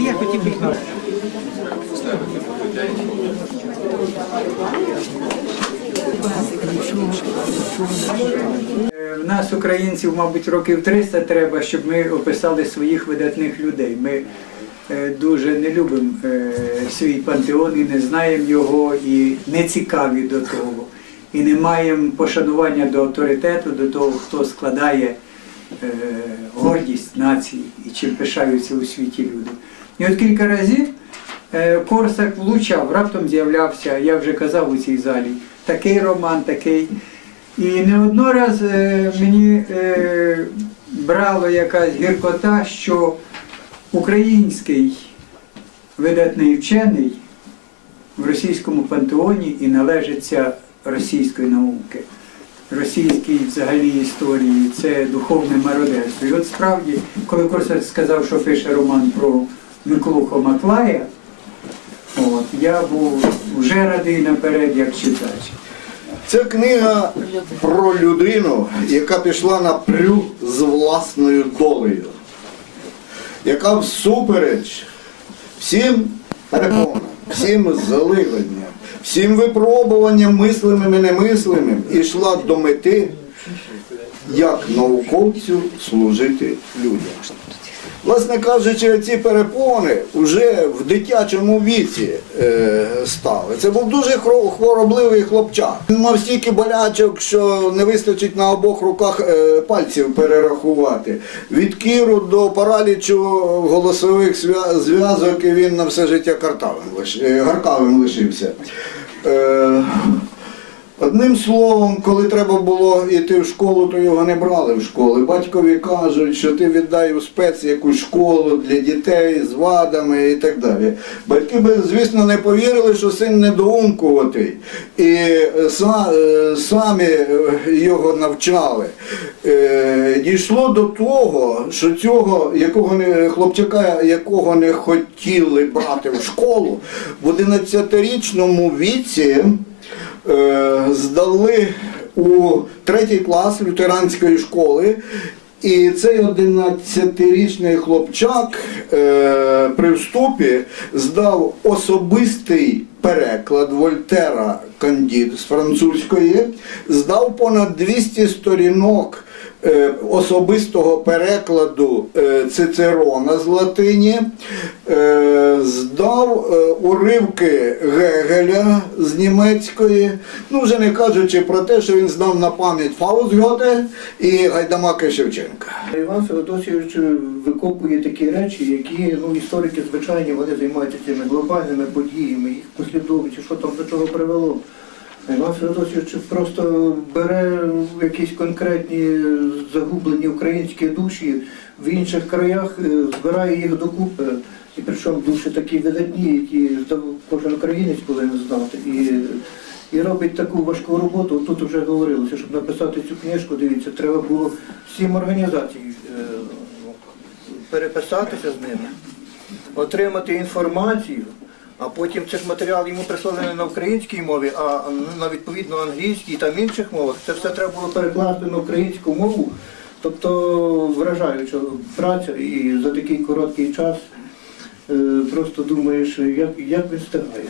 Я хотів. В нас, українців, мабуть, років 300 треба, щоб ми описали своїх видатних людей. Ми е, дуже не любимо е, свій пантеон і не знаємо його, і не цікаві до того. І не маємо пошанування до авторитету, до того, хто складає гордість нації і чим пишаються у світі люди. І от кілька разів е, Корсак влучав, раптом з'являвся, я вже казав у цій залі, такий роман, такий. І не одно раз е, мені е, брало якась гіркота, що український видатний вчений в російському пантеоні і належиться російської науки, російській взагалі історії, це духовне мародерство. І от справді, коли Корсак сказав, що пише роман про Миколуху Маклая, от, я був вже радий наперед як читач. Це книга про людину, яка пішла на прю з власною долею, яка всупереч всім переконам, всім заливанням, всім випробуванням мислимим і немислимим йшла до мети, як науковцю служити людям. Власне кажучи, ці перепони вже в дитячому віці е, стали. Це був дуже хворобливий хлопчак. Він мав стільки болячок, що не вистачить на обох руках е, пальців перерахувати. Від кіру до паралічу голосових зв'язок і він на все життя картавим лиш- е, гаркавим лишився. Е, Одним словом, коли треба було йти в школу, то його не брали в школу. Батькові кажуть, що ти віддай у спец якусь школу для дітей з вадами і так далі. Батьки би, звісно, не повірили, що син недоумкуватий. І е, е, самі е, його навчали. Дійшло до того, що цього якого не хлопчака, якого не хотіли брати в школу, в 11-річному віці здали у третій клас лютеранської школи. І цей 11-річний хлопчак е, при вступі здав особистий переклад Вольтера Кандід з французької, здав понад 200 сторінок е, особистого перекладу е, Цицерона з латині, е, здав е, уривки Гегеля з німецької, ну вже не кажучи про те, що він знав на пам'ять Фауст і Гайдамака Шевченка. Іван Феодосійович викопує такі речі, які ну, історики звичайні вони займаються цими глобальними подіями, їх послідовністю, що там до чого привело. Іван Феодосійович просто бере якісь конкретні загублені українські душі в інших краях, е, збирає їх докупи. І причому душі такі видатні, які кожен українець повинен знати. І і робить таку важку роботу. Тут вже говорилося, щоб написати цю книжку, дивіться, треба було всім організаціям е, переписатися з ними, отримати інформацію, а потім цей матеріал йому прислали не на українській мові, а на відповідно англійській та інших мовах. Це все треба було перекласти на українську мову. Тобто вражаюча праця і за такий короткий час просто думаєш, як, як він встигає.